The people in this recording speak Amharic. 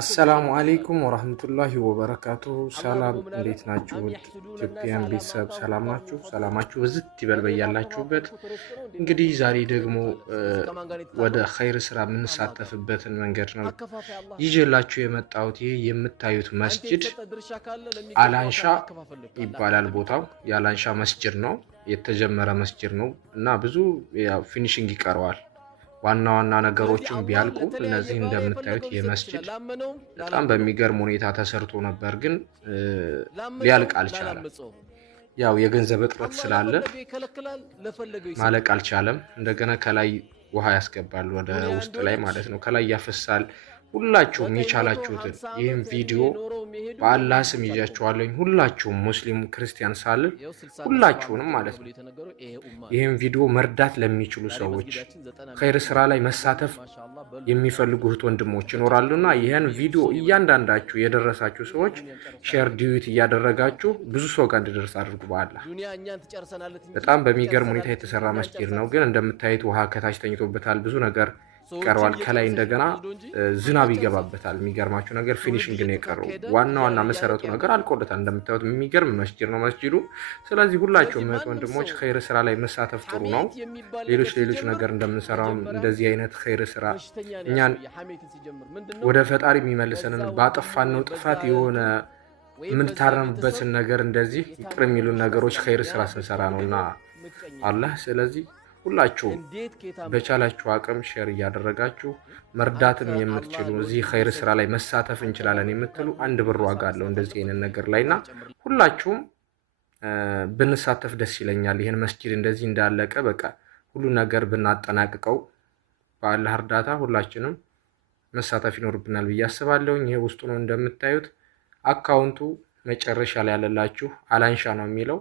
አሰላሙ አለይኩም ወራህመቱላሂ ወበረካቱ። ሰላም እንዴት ናችሁ? ኢትዮጵያን ቤተሰብ ሰላም ናችሁ? ሰላማችሁ ብዝት ይበል በያላችሁበት። እንግዲህ ዛሬ ደግሞ ወደ ኸይር ስራ የምንሳተፍበትን መንገድ ነው ይዤላችሁ የመጣሁት። ይህ የምታዩት መስጂድ አላንሻ ይባላል ቦታው። የአላንሻ መስጂድ ነው፣ የተጀመረ መስጂድ ነው እና ብዙ ፊኒሽንግ ይቀረዋል። ዋና ዋና ነገሮችን ቢያልቁ እነዚህ እንደምታዩት የመስጂድ በጣም በሚገርም ሁኔታ ተሰርቶ ነበር፣ ግን ሊያልቅ አልቻለም። ያው የገንዘብ እጥረት ስላለ ማለቅ አልቻለም። እንደገና ከላይ ውሃ ያስገባል ወደ ውስጥ ላይ ማለት ነው፣ ከላይ ያፈሳል። ሁላችሁም የቻላችሁትን ይህን ቪዲዮ በአላህ ስም ይዣችኋለሁ። ሁላችሁም ሙስሊም ክርስቲያን ሳልል ሁላችሁንም ማለት ነው ይህን ቪዲዮ መርዳት ለሚችሉ ሰዎች፣ ኸይር ስራ ላይ መሳተፍ የሚፈልጉ እህት ወንድሞች ይኖራሉና ይህን ቪዲዮ እያንዳንዳችሁ የደረሳችሁ ሰዎች ሼር ዲዩት እያደረጋችሁ ብዙ ሰው ጋር እንዲደርስ አድርጉ። በአላህ በጣም በሚገርም ሁኔታ የተሰራ መስጂድ ነው። ግን እንደምታዩት ውሃ ከታች ተኝቶበታል፣ ብዙ ነገር ይቀረዋል። ከላይ እንደገና ዝናብ ይገባበታል። የሚገርማችሁ ነገር ፊኒሽንግ ነው የቀረው። ዋና መሰረቱ ነገር አልቆለታል። እንደምታዩት የሚገርም መስጂድ ነው መስጂዱ። ስለዚህ ሁላችሁም እህት ወንድሞች ኸይር ስራ ላይ መሳተፍ ጥሩ ነው። ሌሎች ነገር እንደምንሰራው እንደዚህ አይነት ኸይር ስራ እኛን ወደ ፈጣሪ የሚመልሰንን ባጠፋነው ጥፋት የሆነ የምንታረምበትን ነገር እንደዚህ ይቅር የሚሉን ነገሮች ኸይር ስራ ስንሰራ ነውና አላህ። ስለዚህ ሁላችሁም በቻላችሁ አቅም ሼር እያደረጋችሁ መርዳትም የምትችሉ እዚህ ኸይር ስራ ላይ መሳተፍ እንችላለን የምትሉ 1 ብር ዋጋ አለው እንደዚህ አይነት ነገር ላይና ሁላችሁም ብንሳተፍ ደስ ይለኛል። ይሄን መስጂድ እንደዚህ እንዳለቀ በቃ ሁሉ ነገር ብናጠናቅቀው በአላህ እርዳታ ሁላችንም መሳተፍ ይኖርብናል ብዬ አስባለሁ። ይሄ ውስጡ ነው እንደምታዩት። አካውንቱ መጨረሻ ላይ ያለላችሁ አላንሻ ነው የሚለው